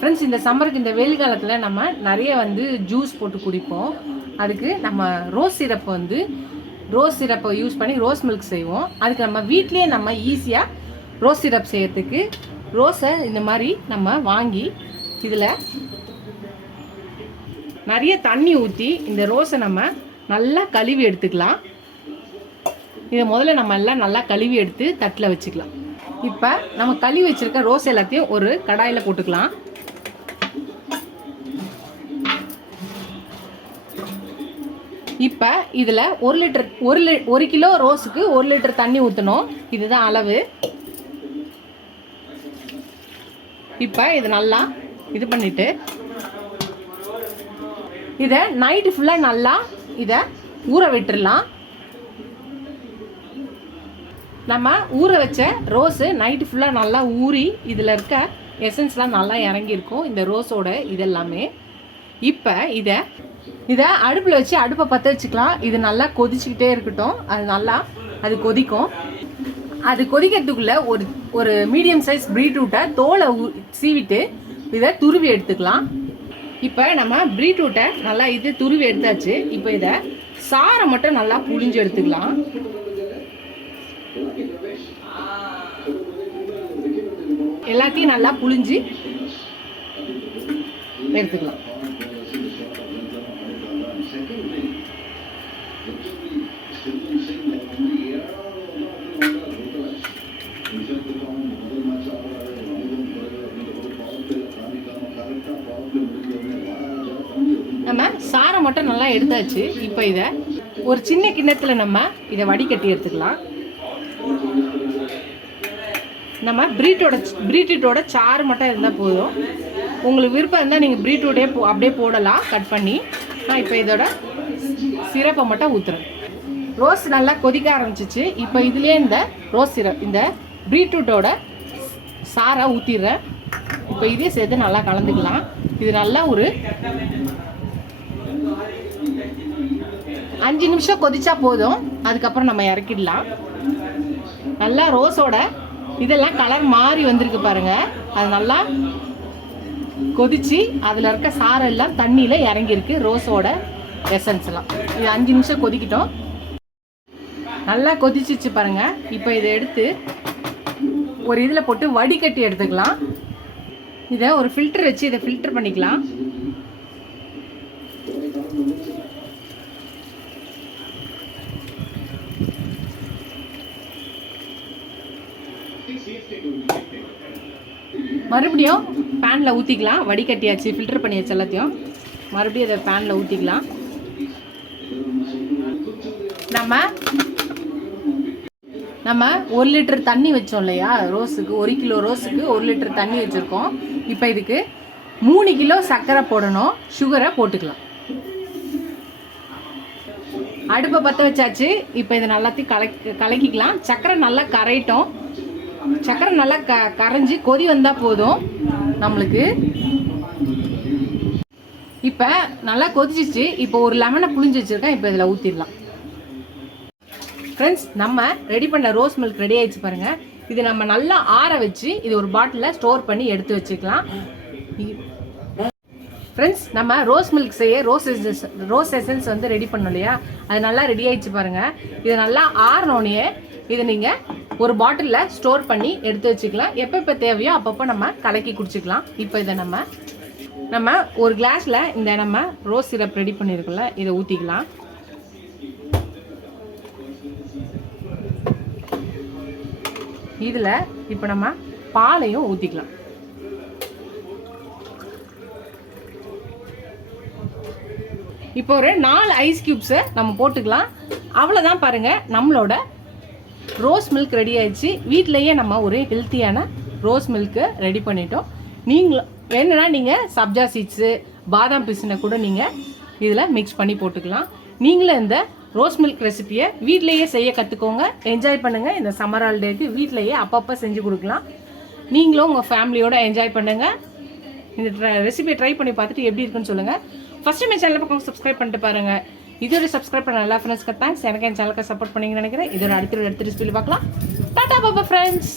Friends, இந்த சம்மருக்கு இந்த வெயில் காலத்தில் நம்ம நிறைய வந்து ஜூஸ் போட்டு குடிப்போம். அதுக்கு நம்ம ரோஸ் சிரப்பை யூஸ் பண்ணி ரோஸ் மில்க் செய்வோம். அதுக்கு நம்ம வீட்லேயே நம்ம ஈஸியாக ரோஸ் சிரப் செய்யறதுக்கு ரோஸை இந்த மாதிரி நம்ம வாங்கி இதில் நிறைய தண்ணி ஊற்றி இந்த ரோஸை நம்ம நல்லா கழுவி எடுத்துக்கலாம். இதை முதல்ல நம்ம எல்லாம் நல்லா கழுவி எடுத்து தட்டில் வச்சுக்கலாம். இப்போ நம்ம கழுவி வச்சுருக்க ரோஸ் எல்லாத்தையும் ஒரு கடாயில் போட்டுக்கலாம். இப்போ இதில் 1 கிலோ ரோஸுக்கு 1 லிட்டர் தண்ணி ஊற்றணும். இதுதான் அளவு. இப்போ இது நல்லா இது பண்ணிவிட்டு இதை நைட்டு ஃபுல்லாக நல்லா இதை ஊற விட்டுடலாம். நம்ம ஊற வச்ச ரோஸு நைட்டு ஃபுல்லாக நல்லா ஊறி இதில் இருக்க எசன்ஸ்லாம் நல்லா இறங்கியிருக்கும், இந்த ரோஸோட இதெல்லாமே. இப்போ இதை அடுப்பில் வச்சு அடுப்பை பற்ற வச்சுக்கலாம். இது நல்லா கொதிச்சுக்கிட்டே இருக்கட்டும். அது கொதிக்கும். அது கொதிக்கிறதுக்குள்ளே ஒரு மீடியம் சைஸ் பீட்ரூட்டை தோலை சீவிட்டு இதை துருவி எடுத்துக்கலாம். இப்போ நம்ம பீட்ரூட்டை நல்லா துருவி எடுத்தாச்சு. இப்போ இதை சாரை மட்டும் நல்லா புழிஞ்சு எடுத்துக்கலாம். எல்லாத்தையும் நல்லா புழிஞ்சு எடுத்துக்கலாம். நம்ம சாரை மட்டும் நல்லா எடுத்தாச்சு. இப்போ இதை ஒரு சின்ன கிண்ணத்தில் நம்ம இதை வடிகட்டி எடுத்துக்கலாம். நம்ம பீட்ரூட்டோட சாறு மட்டும் இருந்தால் போதும். உங்களுக்கு விருப்பம் இருந்தால் நீங்கள் பீட்ரூட்டே அப்படியே போடலாம் கட் பண்ணி. நான் இப்போ இதோட சிரப்பை மட்டும் ஊற்றுறேன். ரோஸ் நல்லா கொதிக்க ஆரம்பிச்சிச்சு. இப்போ இதுலேயே இந்த ரோஸ் சிரப் இந்த பீட்ரூட்டோட சாரை ஊற்றிடுறேன். இப்போ இதே சேர்த்து நல்லா கலந்துக்கலாம். இது நல்லா ஒரு 5 நிமிஷம் கொதிச்சா போதும். அதுக்கப்புறம் நம்ம இறக்கிடலாம். நல்லா ரோஸோட இதெல்லாம் கலர் மாறி வந்திருக்கு பாருங்க. அது நல்லா கொதிச்சு அதில் இருக்க சாரெல்லாம் தண்ணியில் இறங்கியிருக்கு, ரோஸோட எசன்ஸ்லாம். இது 5 நிமிஷம் கொதிக்கிட்டோம். நல்லா கொதிச்சிச்சு பாருங்க. இப்போ இதை எடுத்து ஒரு இதில் போட்டு வடிகட்டி எடுத்துக்கலாம். இதை ஒரு ஃபில்டர் வச்சு இதை ஃபில்டர் பண்ணிக்கலாம். மறுபடியும் பேனில் ஊற்றிக்கலாம். வடிகட்டியாச்சு, ஃபில்டர் பண்ணியாச்சு எல்லாத்தையும். மறுபடியும் இதை பேனில் ஊற்றிக்கலாம். நம்ம 1 லிட்டர் தண்ணி வச்சோம் இல்லையா ரோஸுக்கு, 1 கிலோ ரோஸுக்கு 1 லிட்டர் தண்ணி வச்சுருக்கோம். இப்போ இதுக்கு 3 கிலோ சர்க்கரை போடணும். சுகரை போட்டுக்கலாம். அடுப்பை பற்ற வச்சாச்சு. இப்போ இதை நல்லாத்தையும் கலக்கிக்கலாம். சர்க்கரை நல்லா கரையிட்டோம். சர்க்கரை நல்லா கரைஞ்சி கொதி வந்தால் போதும் நம்மளுக்கு. இப்போ நல்லா கொதிச்சிச்சு. இப்போ ஒரு லெமனை புழிஞ்சு வச்சுருக்கேன். இப்போ இதில் ஊற்றிடலாம். ஃப்ரெண்ட்ஸ், நம்ம ரெடி பண்ண ரோஸ் மில்க் ரெடி ஆயிடுச்சு பாருங்கள். இது நம்ம நல்லா ஆற வச்சு இது ஒரு பாட்டிலில் ஸ்டோர் பண்ணி எடுத்து வச்சுக்கலாம். ஃப்ரெண்ட்ஸ், நம்ம ரோஸ் மில்க் செய்ய ரோஸ் எசன்ஸ் வந்து ரெடி பண்ணோம் இல்லையா, அது நல்லா ரெடி ஆயிடுச்சு பாருங்கள். இது நல்லா ஆறினோடனே இதை நீங்கள் ஒரு பாட்டிலில் ஸ்டோர் பண்ணி எடுத்து வச்சுக்கலாம். எப்போ தேவையோ அப்பப்போ நம்ம கலக்கி குடிச்சிக்கலாம். இப்போ இதை நம்ம ஒரு கிளாஸில் இந்த நம்ம ரோஸ் சிரப் ரெடி பண்ணியிருக்கோம்ல, இதை ஊற்றிக்கலாம். இதில் இப்போ நம்ம பாலையும் ஊற்றிக்கலாம். இப்போ ஒரு 4 ஐஸ் கியூப்ஸை நம்ம போட்டுக்கலாம். அவ்வளோதான் பாருங்கள், நம்மளோட ரோஸ் மில்க் ரெடி ஆயிடுச்சு. வீட்டிலையே நம்ம ஒரு ஹெல்த்தியான ரோஸ் மில்க்கு ரெடி பண்ணிட்டோம். நீங்களும் வேணுன்னா நீங்கள் சப்ஜா சீட்ஸு பாதாம் பிசினை கூட நீங்கள் இதில் மிக்ஸ் பண்ணி போட்டுக்கலாம். நீங்களும் இந்த ரோஸ் மில்க் ரெசிபியை வீட்டிலையே செய்ய கற்றுக்கோங்க. என்ஜாய் பண்ணுங்கள். இந்த சம்மர் ஹாலிடேக்கு வீட்டிலையே அப்பப்போ செஞ்சு கொடுக்கலாம். நீங்களும் உங்கள் ஃபேமிலியோடு என்ஜாய் பண்ணுங்கள். இந்த ரெசிபியை ட்ரை பண்ணி பார்த்துட்டு எப்படி இருக்குன்னு சொல்லுங்கள். ஃபஸ்ட்டு டைம் சேனல் பக்கம் சப்ஸ்கிரைப் பண்ணிட்டு பாருங்கள். இதோட சப்ஸ்கிரைப் பண்ண எல்லா ஃப்ரெண்ட்ஸ்க்கு தேங்க்ஸ். எனக்கு என் சேனலுக்கு சப்போர்ட் பண்ணிங்கன்னு நினைக்கிறேன். இதோட அடுத்த ரெசிபியில் பார்க்கலாம். டாடா பாபா ஃப்ரெண்ட்ஸ்.